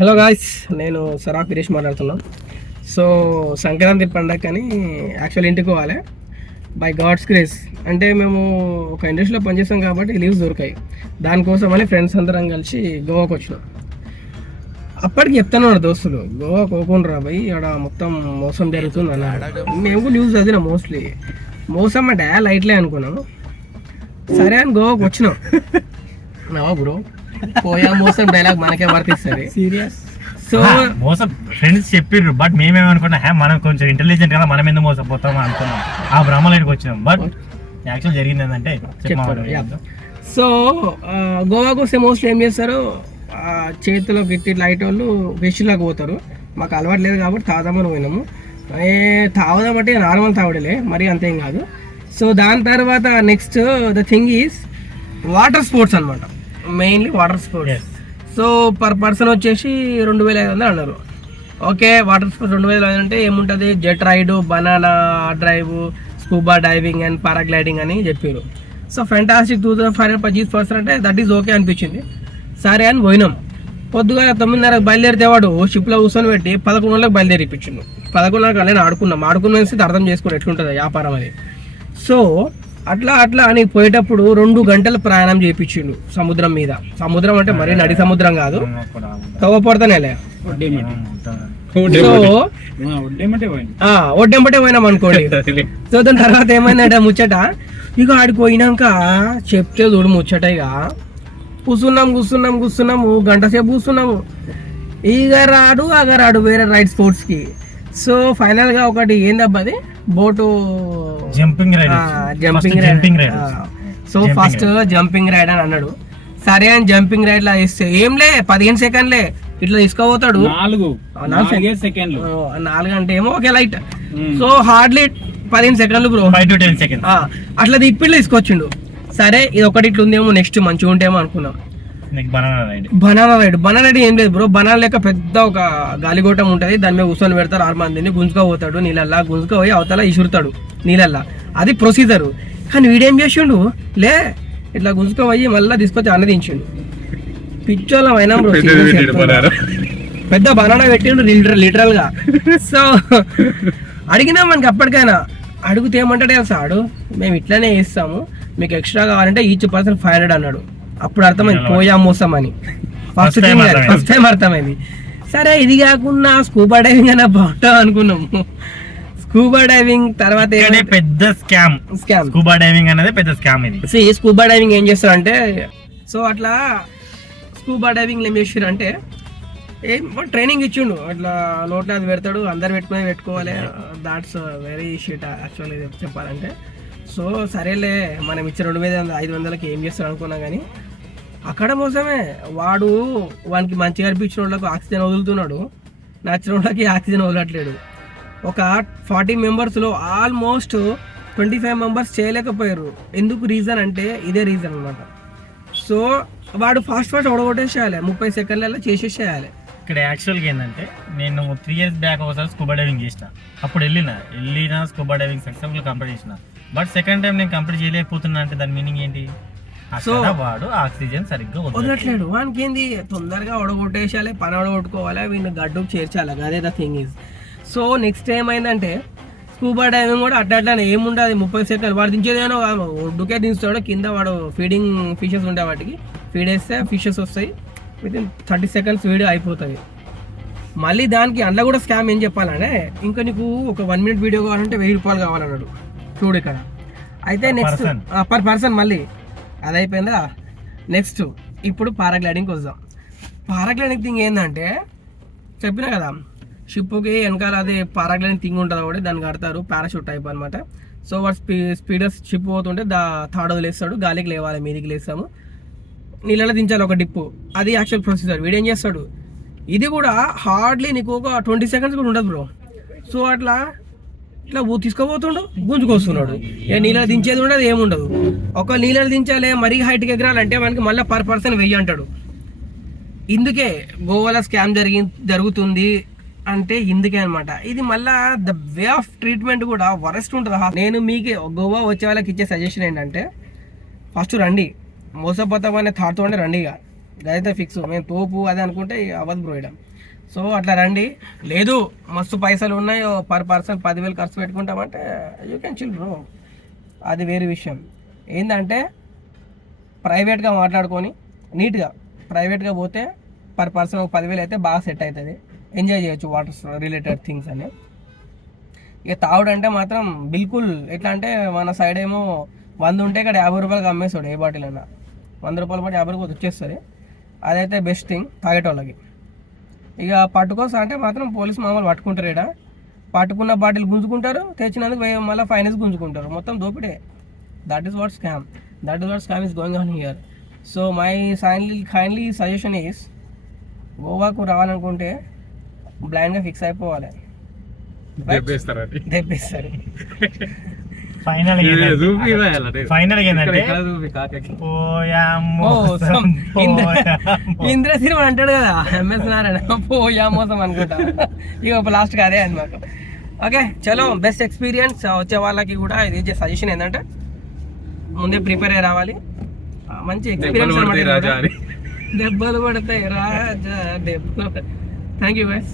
Hello guys, నేను సరా ఫిరేష్ మాట్లాడుతున్నాను. సో సంక్రాంతి పండగ కానీ యాక్చువల్ ఇంటికి పోవాలి బై గాడ్స్ గ్రేస్. అంటే మేము ఒక ఇండస్ట్రీలో పనిచేస్తాం కాబట్టి లీవ్స్ దొరికాయి. దానికోసమని ఫ్రెండ్స్ అందరం కలిసి గోవాకి వచ్చినాం. అప్పటికి చెప్తున్నాడు దోస్తులు, గోవా కోకుండా పోయి ఇక్కడ మొత్తం మోసం జరుగుతుంది అన్నాడు. మేము న్యూస్ చదివినాం. మోసం అంటే లైట్లే అనుకున్నాము. సరే అని గోవాకి వచ్చినాం. నవా బ్రో, పోయా మోసం డైలాగ్ మనకే వర్తిస్తుంది. సీరియస్. సో మోసం ఫ్రెండ్స్ చెప్పిర్రు, బట్ మేమేమనుకున్నా మనం కొంచెం ఇంటెలిజెంట్ కదా, మనం ఎందుకు మోసపోతాం అనుకున్నాం. ఆ భ్రమలోకి వచ్చినాం. బట్ యాక్చువల్ జరిగింది ఏంటంటే సో గోవాకు వస్తే మోస్ట్లీ ఏం చేస్తారు, చేతిలో గిట్టి లైట్ వాళ్ళు వెష్లాగా పోతారు. మాకు అలవాటు లేదు కాబట్టి తాగుదామని పోయినాము. తాగుదాం అంటే నార్మల్ తాగుడలే, మరీ అంతేం కాదు. సో దాని తర్వాత next the thing is water sports అనమాట. Mainly water sports. So per person వచ్చేసి 2500 అన్నారు. ఓకే, వాటర్ స్పోర్ట్స్ 2500 అంటే ఏముంటుంది, jet ride, banana drive, scuba diving and paragliding అని చెప్పారు. సో ఫెంటాస్టిక్ 2500 పర్చేస్ పర్సన్ అంటే దట్ ఈస్ ఓకే అనిపించింది. సరే అని పోయినాం. పొద్దుగా 9:30 బయలుదేరితే వాడు షిప్లో కూర్చొని పెట్టి 11 గంటలకు బయలుదేరిపించిండు. 11 నేను ఆడుకున్న అర్థం చేసుకుని ఎట్లుంటుంది వ్యాపారం అది. సో అట్లా అని పోయేటప్పుడు 2 గంటల ప్రయాణం చేయించిండు సముద్రం మీద. సముద్రం అంటే మరీ నడి సముద్రం కాదు, తవ్వపడతానేలే. సో ఒడ్డెంబటే పోయినాం అనుకోండి. సో దాని తర్వాత ఏమైందంటే ముచ్చట, ఇక ఆడికి పోయినాక చెప్తే చూడు ముచ్చట. ఇక కూర్చున్నాము, గంట సేపు కూర్చున్నాము. అగరాడు వేరే రైడ్ స్పోర్ట్స్ కి. సో ఫైనల్ గా ఒకటి ఏందబ్బా అది, boat jumping ride. So first jumping ride అని అన్నాడు. సరే అని జంపింగ్ రైడ్ లా వేస్తే ఏంలే 15 సెకండ్లే ఇట్లా తీసుకోపోతాడు. 4 సెకండ్లు 4 అంటే ఏమో ఓకే లైట్. సో హార్డ్లీ 15 సెకండ్లు బ్రో, 5 to 10 seconds అట్లా తిప్పిట్లో తీసుకొచ్చిండు. సరే ఇది ఒకటి ఇట్లా ఉందేమో, నెక్స్ట్ మంచిగా ఉంటేమో అనుకున్నాం. బనానా రైడ్ ఏం లేదు బ్రో. బనానా లెక్క పెద్ద ఒక గాలిగోటం ఉంటుంది, దాని మీద కూర్చొని పెడతారు 6 మందిని, గుంజుకోపోతాడు నీళ్ళల్లా, గుంజుకోపోయి అవతల ఇసురుతాడు నీళ్ళల్లా. అది ప్రొసీజర్. కానీ వీడేం చేసిండు, లే ఇట్లా గుంజుకోపోయి మళ్ళీ తీసుకొచ్చి అన్నదించిండు. పిచ్చోళ్ళం అయినా బ్రో, పెద్ద బనానా పెట్టిండు లిటరల్ గా. సో అడిగినా మనకి అప్పటికైనా అడిగితే ఏమంటాడు తెలుసా ఆడు, మేము ఇట్లానే చేస్తాము, మీకు ఎక్స్ట్రా కావాలంటే ఈచ్ పర్సన్ 500 అన్నాడు. అప్పుడు అర్థమైంది పోయా మోసం అని. ఫస్ట్ టైం అర్థమైంది. సరే ఇది కాకుండా స్కూబా డైవింగ్ అన్న బాగుంటాం అనుకున్నాము. స్కూబా డైవింగ్ తర్వాత పెద్ద స్కామ్. స్కూబా డైవింగ్ అనేది పెద్ద స్కామ్. ఇది స్కూబా డైవింగ్ ఏం చేస్తారంటే, సో అట్లా స్కూబా డైవింగ్ ఏం చేసారు అంటే ట్రైనింగ్ ఇచ్చిండు. అట్లా నోట్లో అది పెడతాడు, అందరు పెట్టుకోవాలి. దాట్స్ వెరీ షిట్ యాక్చువల్లీ చెప్పాలంటే. సో సరేలే మనం ఇచ్చే 2500కి ఏం చేస్తాడు అనుకున్నా, కానీ అక్కడ మోసమే. వానికి మంచిగా అనిపించిన వాళ్ళకి ఆక్సిజన్ వదులుతున్నాడు, నచ్చిన వాళ్ళకి ఆక్సిజన్ వదలట్లేడు. ఒక 40 మెంబర్స్లో ఆల్మోస్ట్ 25 మెంబర్స్ చేయలేకపోయారు. ఎందుకు రీజన్ అంటే ఇదే రీజన్ అనమాట. సో వాడు ఫాస్ట్ ఓడగొట్టేసేయాలి, 30 సెకండ్లలో చేసేసేయాలి. ఇక్కడ యాక్చువల్గా ఏంటంటే, నేను 3 years బ్యాక్ ఒకసారి స్కూబా డైవింగ్ చేసిన. అప్పుడు వెళ్ళిన స్కూబా డైవింగ్ సక్సెస్ఫుల్ కంప్లీట్ చేసిన. బట్ సెకండ్ టైం నేను కంప్లీట్ చేయలేకపోతున్నా అంటే దాని మీనింగ్ ఏంటి? సో వాడు ఆక్సిజన్ సరిగ్గా వదలట్లేడు. వానికి ఏంది, తొందరగా ఒడగొట్టేసాలి, పని ఒడగొట్టుకోవాలి, వీళ్ళు గడ్డుకు చేర్చాలి. అదే the thing is. So next ఏమైందంటే స్కూబా డైవింగ్ కూడా అట్లానే ఏముండదు, 30 సెకండ్లు వాడు దించేదేనో ఒడ్డుకే దించుతాడు. కింద వాడు ఫీడింగ్ ఫిషెస్ ఉంటాయి, వాటికి ఫీడ్ వేస్తే ఫిషెస్ వస్తాయి. వితిన్ 30 seconds వీడియో అయిపోతుంది. మళ్ళీ దానికి అందులో కూడా స్కామ్ ఏం చెప్పాలంటే, ఇంకా నీకు ఒక 1 minute వీడియో కావాలంటే 1000 రూపాయలు కావాలన్నాడు. చూడు ఇక్కడ. అయితే నెక్స్ట్ పర్ పర్సన్ మళ్ళీ అది అయిపోయిందా. నెక్స్ట్ ఇప్పుడు పారాగ్లైడింగ్కి వద్దాం. పారాగ్లైడింగ్ థింగ్ ఏంటంటే, చెప్పినా కదా షిప్కి వెనకాల అదే పారాగ్లైడింగ్ థింగ్ ఉంటుంది ఒకటి, దాన్ని కడతారు, పారాషూట్ టైప్ అనమాట. సో వాడు స్పీడర్ షిప్ పోతుంటే థర్డ్ వదిలేస్తాడు, గాలికి లేవాలి, మీదికి లేస్తాము, నీళ్ళలో దించాలి ఒక డిప్పు. అది యాక్చువల్ ప్రొసీజర్. వీడేం చేస్తాడు, ఇది కూడా హార్డ్లీ నీకు ఒక 20 seconds కూడా ఉండదు బ్రో. సో ఇట్లా తీసుకోబోతుండు, గుంజుకొస్తున్నాడు. నీళ్ళలో దించేది ఉండదు, ఏముండదు. ఒక నీళ్ళలో దించాలి, మరీ హైట్కి ఎగరాలంటే మనకి మళ్ళీ పర్ పర్సన్ 1000 అంటాడు. ఇందుకే గోవాలో స్కామ్ జరుగుతుంది అంటే ఇందుకే అనమాట. ఇది మళ్ళీ ద వే ఆఫ్ ట్రీట్మెంట్ కూడా వరస్ట్ ఉంటుంది. నేను మీకు గోవా వచ్చే వాళ్ళకి ఇచ్చే సజెషన్ ఏంటంటే, ఫస్ట్ రండి, మోసపోతామనే థాట్తో రండి. ఇక అదైతే ఫిక్స్. మేము తోపు అదే అనుకుంటే అవ్వదు బ్రో ఇక్కడ. సో అట్లా రండి. లేదు మస్తు పైసలు ఉన్నాయి, పర్ పర్సన్ 10,000 ఖర్చు పెట్టుకుంటామంటే యూ కెన్ చిల్ బ్రో, అది వేరే విషయం. ఏంటంటే ప్రైవేట్గా మాట్లాడుకొని నీట్గా ప్రైవేట్గా పోతే పర్ పర్సన్ ఒక 10,000 అయితే బాగా సెట్ అవుతుంది, ఎంజాయ్ చేయొచ్చు వాటర్ రిలేటెడ్ థింగ్స్ అని. ఇక తాగుడు అంటే మాత్రం బిల్కుల్ ఎట్లా అంటే మన సైడ్ ఏమో 100 ఉంటే ఇక్కడ 50 రూపాయలకి అమ్మేస్తాడు ఏ బాటిల్ అయినా. 100 రూపాయలు బట్టి 50 రూపాయలు వచ్చేస్తుంది. అదైతే బెస్ట్ థింగ్ తాగేటోళ్ళకి. ఇక పట్టుకోసా అంటే మాత్రం పోలీస్ మామూలు పట్టుకుంటారు. ఇక్కడ పట్టుకున్న బాటిల్ గుంజుకుంటారు, తెచ్చినందుకు మళ్ళీ ఫైనల్స్ గుంజుకుంటారు, మొత్తం దోపిడే. That is what scam is going on here. So my kindly suggestion is, గోవాకు రావాలనుకుంటే బ్లైండ్గా ఫిక్స్ అయిపోవాలి, తెప్పిస్తారు. ఫైనల్ ఏంటంటే ఇంద్ర సినిమా అంటాడు కదా ఎంఎస్ నారాయణ, పోయా మోసం అనుకుంటా. ఇక లాస్ట్కి అదే అనమాట. ఓకే చలో, బెస్ట్ ఎక్స్పీరియన్స్. వచ్చే వాళ్ళకి కూడా ఇది సజెషన్ ఏంటంటే ముందే ప్రిపేర్ అయ్యి రావాలి, మంచి ఎక్స్పీరియన్స్ అనమాట. దెబ్బలు పడతాయి రాజా, దెబ్బలు. Thank you guys.